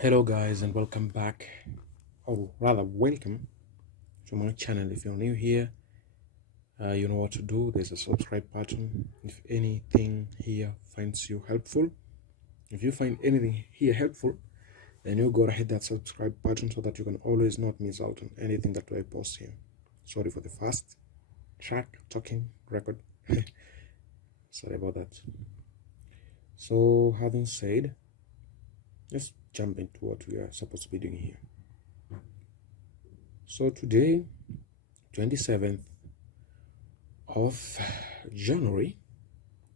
Hello guys, and welcome back, or rather welcome to my channel. If you're new here, you know what to do. There's a subscribe button. If anything here finds you helpful, if you find anything here helpful, then you go to hit that subscribe button so that you can always not miss out on anything that I post here. Sorry for the fast track talking record. Sorry about that. So having said, let's jump into what we are supposed to be doing here. So today, 27th of January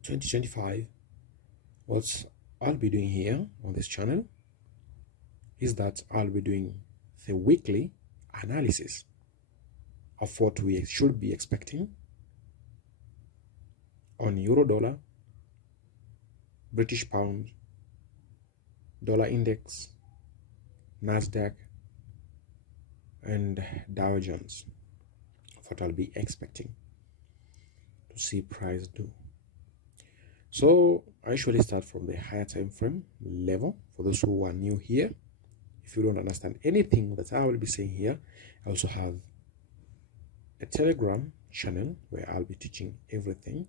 2025, what I'll be doing here on this channel is that I'll be doing the weekly analysis of what we should be expecting on euro dollar, British pound, dollar index, Nasdaq, and Dow Jones. What I'll be expecting to see price do. So I usually start from the higher time frame level. For those who are new here, if you don't understand anything that I will be saying here, I also have a Telegram channel where I'll be teaching everything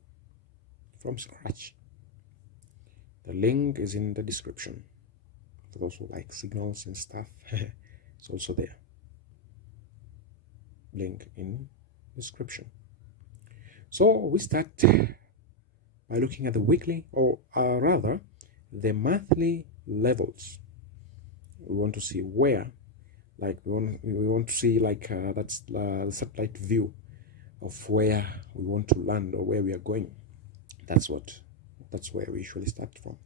from scratch. The link is in the description. For those who like signals and stuff, it's also there. Link in description. So we start by looking at the weekly, or rather the monthly levels. We want to see where, like we want to see like that's the satellite view of where we want to land or where we are going. That's where we usually start from.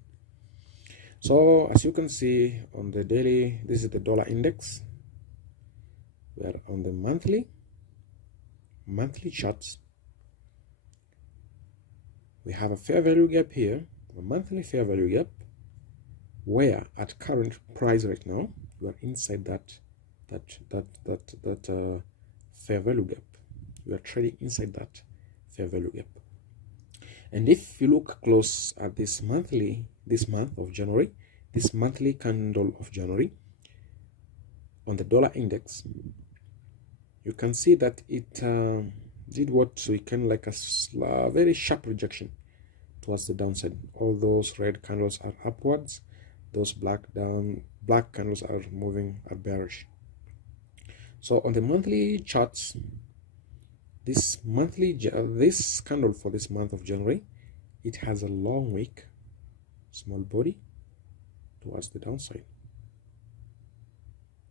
So as you can see on the daily, this is the dollar index. We are on the monthly charts. We have a fair value gap here, a monthly fair value gap, where at current price right now we are inside that fair value gap. We are trading inside that fair value gap. And if you look close at this month of January, this monthly candle of January on the dollar index, you can see that it did what we can like a very sharp rejection towards the downside. All those red candles are upwards, those black candles are bearish. So on the monthly charts, this candle for this month of January, it has a long wick, small body towards the downside.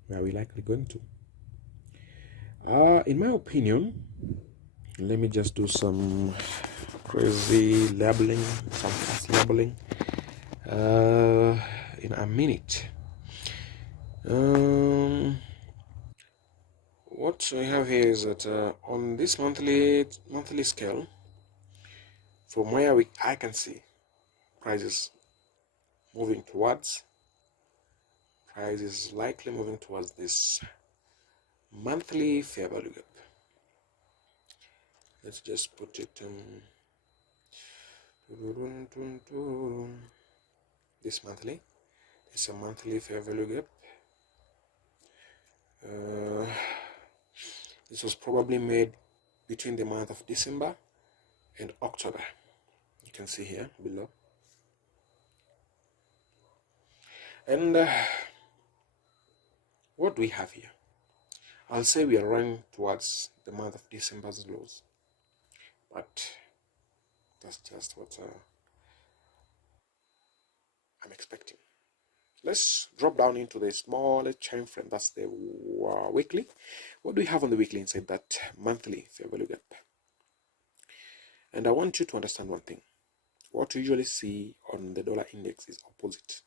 Where are we likely going to? In my opinion, let me just do some crazy labeling, some fast labeling in a minute. What we have here is that on this monthly scale, from where I can see prices moving towards, price is likely moving towards this monthly fair value gap. Let's just put it this monthly. It's a monthly fair value gap. This was probably made between the month of December and October. You can see here below. And what do we have here? I'll say we are running towards the month of December's lows, but that's just what I'm expecting. Let's drop down into the smaller time frame. That's the weekly. What do we have on the weekly inside that monthly fair value gap? And I want you to understand one thing. What you usually see on the dollar index is opposite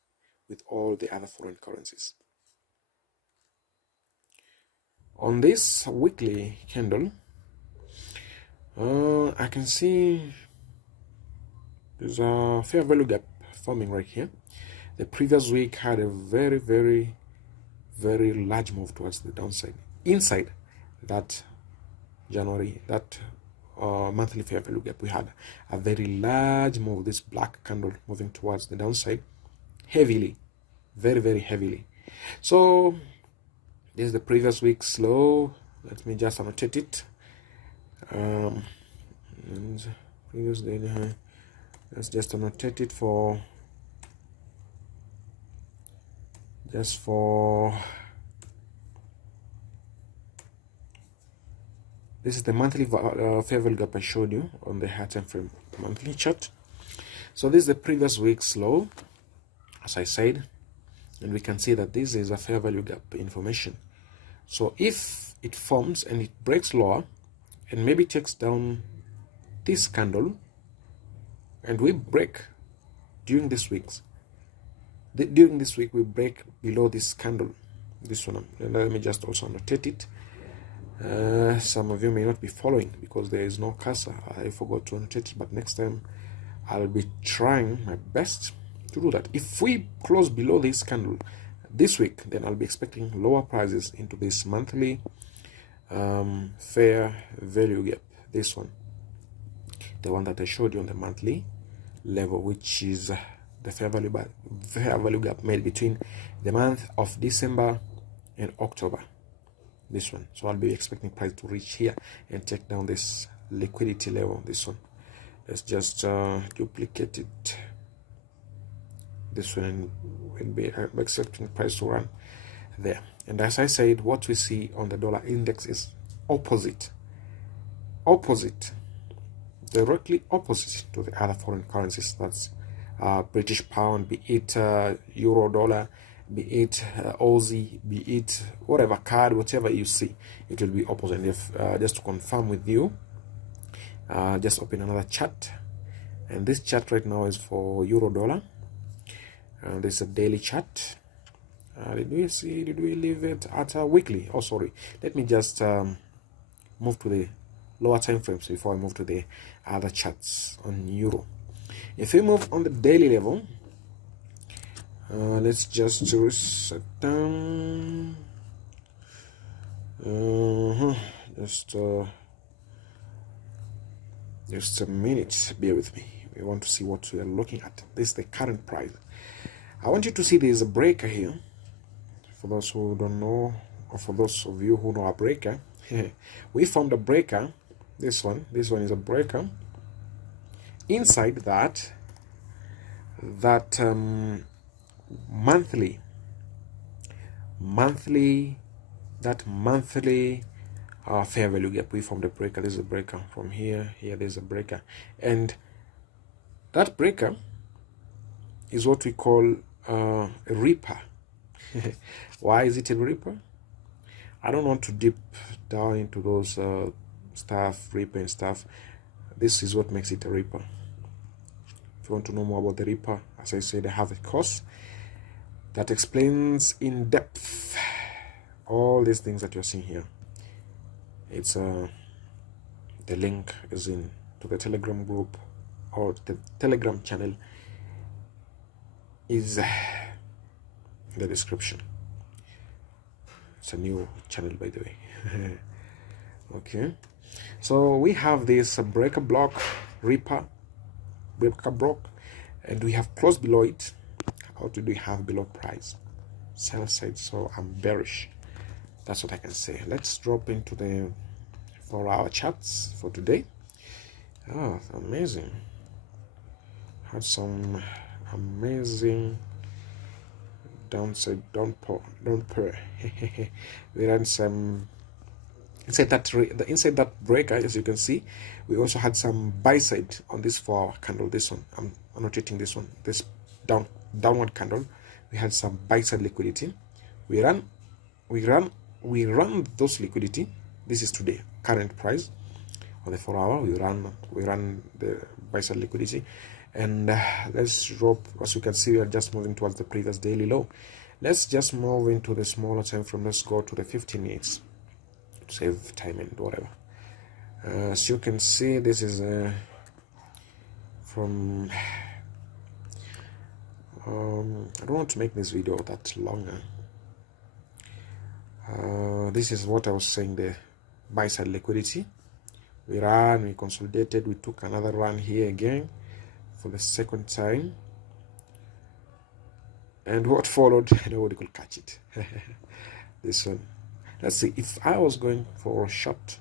with all the other foreign currencies. On this weekly candle, I can see there's a fair value gap forming right here. The previous week had a very, very, very large move towards the downside. Inside that January, that monthly fair value gap, we had a very large move, this black candle moving towards the downside heavily, very, very heavily. So this is the previous week's low. Let me just annotate it. And previous daily high. Let's just annotate it for this is the monthly fair value gap I showed you on the high time frame monthly chart. So this is the previous week's low, as I said, and we can see that this is a fair value gap information. So if it forms and it breaks lower and maybe takes down this candle, and we break during this week we break below this candle, this one, and let me just also annotate it. Some of you may not be following because there is no cursor. I forgot to annotate it, but next time I'll be trying my best to do that. If we close below this candle this week, then I'll be expecting lower prices into this monthly fair value gap, this one, the one that I showed you on the monthly level, which is the fair value gap made between the month of December and October, this one. So I'll be expecting price to reach here and take down this liquidity level, this one. Let's just duplicate it, this one, and we'll be expecting price to run there. And as I said, what we see on the dollar index is opposite, directly opposite to the other foreign currencies. That's British pound, be it euro dollar, be it Aussie, be it whatever card, whatever you see, it will be opposite. And if just to confirm with you, just open another chart, and this chart right now is for euro dollar. This is a daily chart. Did we leave it at a weekly? Oh, sorry, let me just move to the lower time frames before I move to the other charts on euro. If we move on the daily level, let's just reset down. Just a minute, bear with me. We want to see what we are looking at. This is the current price. I want you to see there is a breaker here. For those who don't know, or for those of you who know a breaker, we formed a breaker. This one is a breaker. Inside that monthly fair value gap, we formed a breaker. This is a breaker from here. There's a breaker, and that breaker is what we call a ripper. Why is it a ripper? I don't want to dip down into those stuff, ripper and stuff. This is what makes it a ripper. If you want to know more about the ripper, as I said, I have a course that explains in depth all these things that you're seeing here. It's the link is in to the Telegram group, or the Telegram channel is in the description. It's a new channel, by the way. Okay, so we have this breaker block, breaker block, and we have close below it. How do we have below price? Sell side, so I'm bearish. That's what I can say. Let's drop into the 4-hour charts for today. Oh, amazing. Had some amazing downside downpour. We ran some inside that breaker. As you can see, we also had some buy side on this 4-hour candle. This one, I'm annotating this one, this downward candle. We had some buy side liquidity. We ran those liquidity. This is today current price on the 4-hour. We ran the buy side liquidity. And let's drop. As you can see, we are just moving towards the previous daily low. Let's just move into the smaller time frame. Let's go to the 15 minutes to save time and whatever. As you can see, this is from I don't want to make this video that longer. This is what I was saying, the buy side liquidity. We ran, we consolidated, we took another run here again for the second time, And what followed, nobody could catch it. This one. Let's see, if I was going for a short,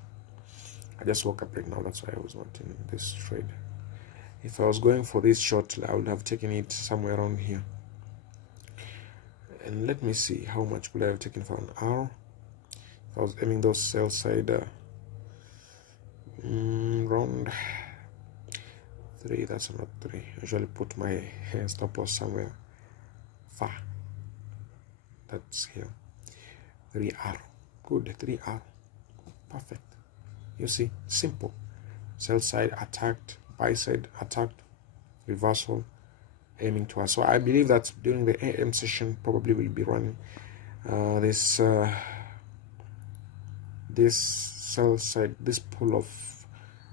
I just woke up right now, that's why I was not in this trade. If I was going for this short, I would have taken it somewhere around here. And let me see, how much could I have taken for an hour? If I was aiming those sell side round 3, that's not 3. I usually put my stop loss somewhere far. That's here. 3R. Good, 3R. Perfect. You see, simple. Sell side attacked, buy side attacked, reversal, aiming towards. So I believe that during the AM session, probably will be running this sell side, this pool of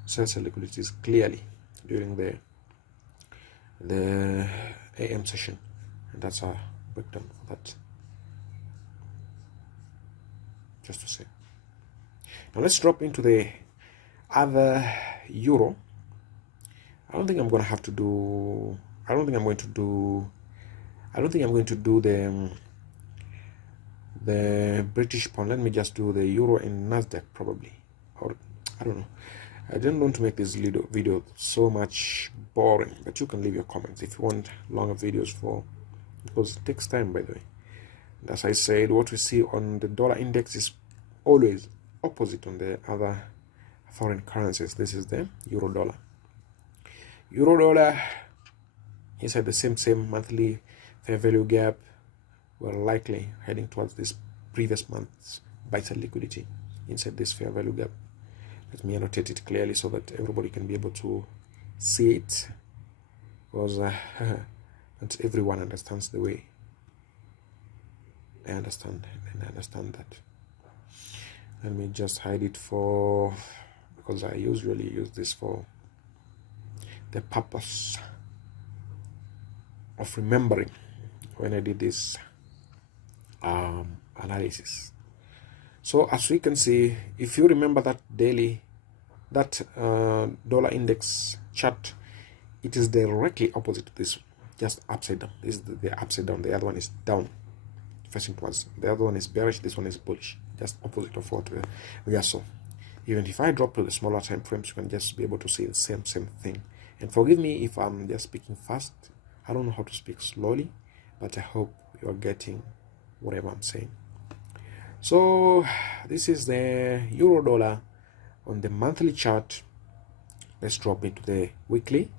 sell side liquidities clearly during the AM session, and that's our breakdown for that. Just to say. Now let's drop into the other euro. I don't think I'm going to do the British pound. Let me just do the euro and Nasdaq probably, or I don't know. I didn't want to make this video so much boring, but you can leave your comments if you want longer videos because it takes time, by the way. And as I said, what we see on the dollar index is always opposite on the other foreign currencies. This is the euro dollar. Euro dollar inside the same monthly fair value gap. We're likely heading towards this previous month's buy-side liquidity inside this fair value gap. Let me annotate it clearly so that everybody can be able to see it, because not everyone understands the way I understand, and I understand that. Let me just hide it because I usually use this for the purpose of remembering when I did this analysis. So as we can see, if you remember that dollar index chart, it is directly opposite to this, just upside down. This is the upside down, the other one is down facing towards, the other one is bearish, this one is bullish, just opposite of what we just saw. Even if I drop to the smaller time frames, you can just be able to see the same thing. And forgive me if I'm just speaking fast. I don't know how to speak slowly, but I hope you're getting whatever I'm saying. So this is the euro dollar on the monthly chart. Let's drop into the weekly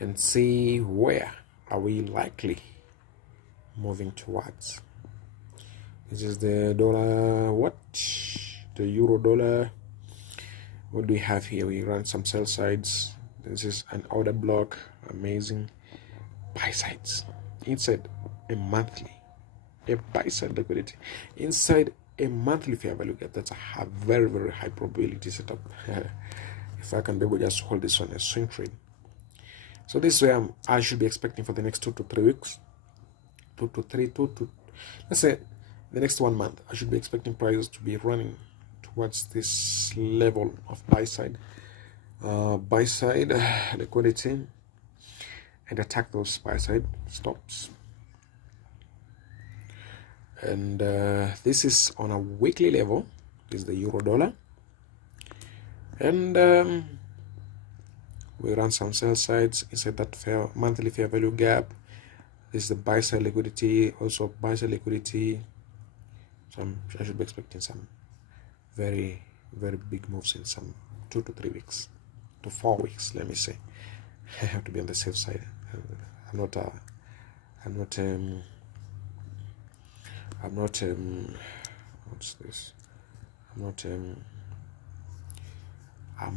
and see where are we likely moving towards. This is the dollar, the euro dollar. What do we have here? We run some sell sides. This is an order block. Amazing. Buy sides inside a monthly, a buy side liquidity inside a monthly fair value gap. That's a very, very high probability setup. If I can be able to just hold this on a swing trade. So this is where I should be expecting for the next 2 to 3 weeks. Let's say the next 1 month, I should be expecting prices to be running towards this level of buy side liquidity, and attack those buy side stops. And this is on a weekly level. This is the euro dollar, and we run some sell sides inside that monthly fair value gap. This is the buy side liquidity, also buy side liquidity. I should be expecting some very, very big moves in some 2 to 3 weeks to 4 weeks, let me say. I have to be on the safe side. I'm not what's this? I'm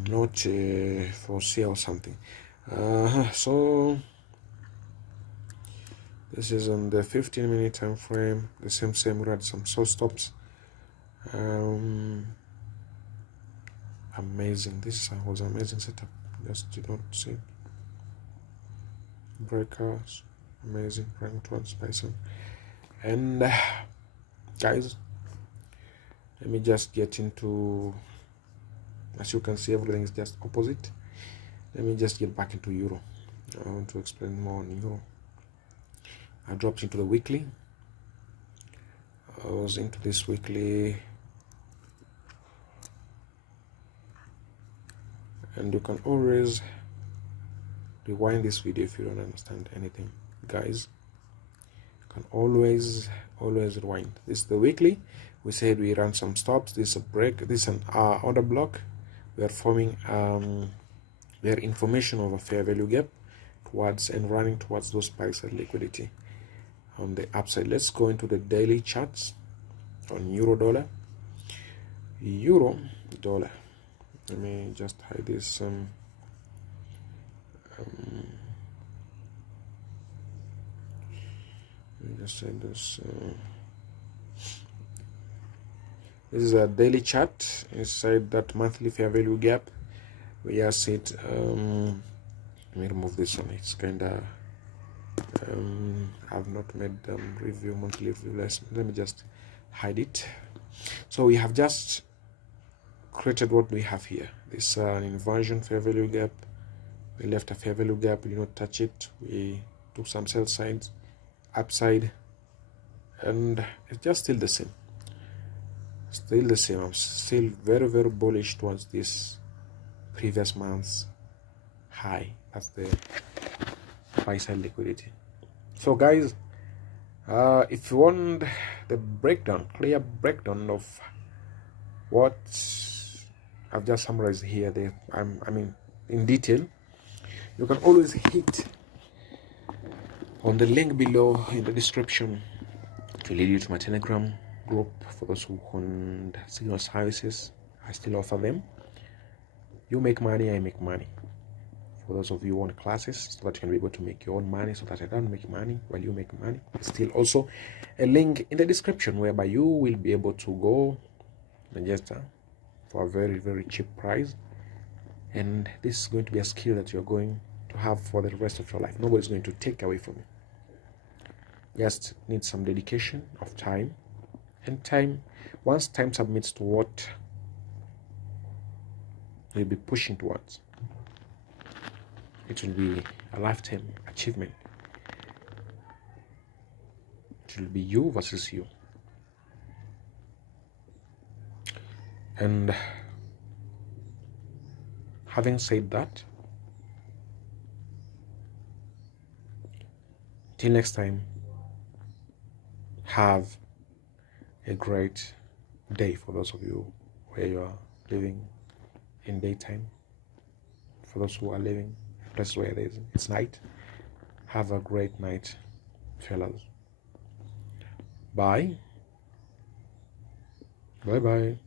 not for sale or something. So this is on the 15-minute time frame. The same. We had some sell stops. Amazing. This was an amazing setup. Just did not see breakers. Amazing. Running towards Bison. And guys, let me just get into, as you can see, everything is just opposite. Let me just get back into euro. I want to explain more on euro. I dropped into the weekly. I was into this weekly, and you can always rewind this video if you don't understand anything, guys. You can always rewind. This is the weekly. We said we ran some stops. This is a break. This is an order block. We are forming their information of a fair value gap towards and running towards those spikes at liquidity on the upside. Let's go into the daily charts on euro dollar. Euro dollar. Let me just hide this. Let me just say this. This is a daily chart inside that monthly fair value gap. We are set. Let me remove this one. It's kind of. I've not made review monthly review. Let me just hide it. So we have just created what we have here. This is an inversion fair value gap. We left a fair value gap. We did not touch it. We took some sell sides, upside, and it's just still the same. Still the same. I'm still very bullish towards this previous month's high. That's the buy side liquidity. So guys, if you want the breakdown, clear breakdown of what I've just summarized here, I mean in detail, you can always hit on the link below in the description to lead you to my Telegram group. For those who want signal services, I still offer them. You make money, I make money. For those of you who want classes, so that you can be able to make your own money, so that I don't make money while you make money. Still also a link in the description whereby you will be able to go register for a very cheap price, and this is going to be a skill that you're going to have for the rest of your life. Nobody's going to take away from you. Just need some dedication of time, and time, once time submits to what you'll be pushing towards, it will be a lifetime achievement. It will be you versus you. And having said that, till next time, have a great day. For those of you where you are living in daytime, for those who are living in places where it's night, have a great night, fellas. Bye. Bye.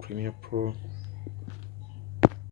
Premiere Pro.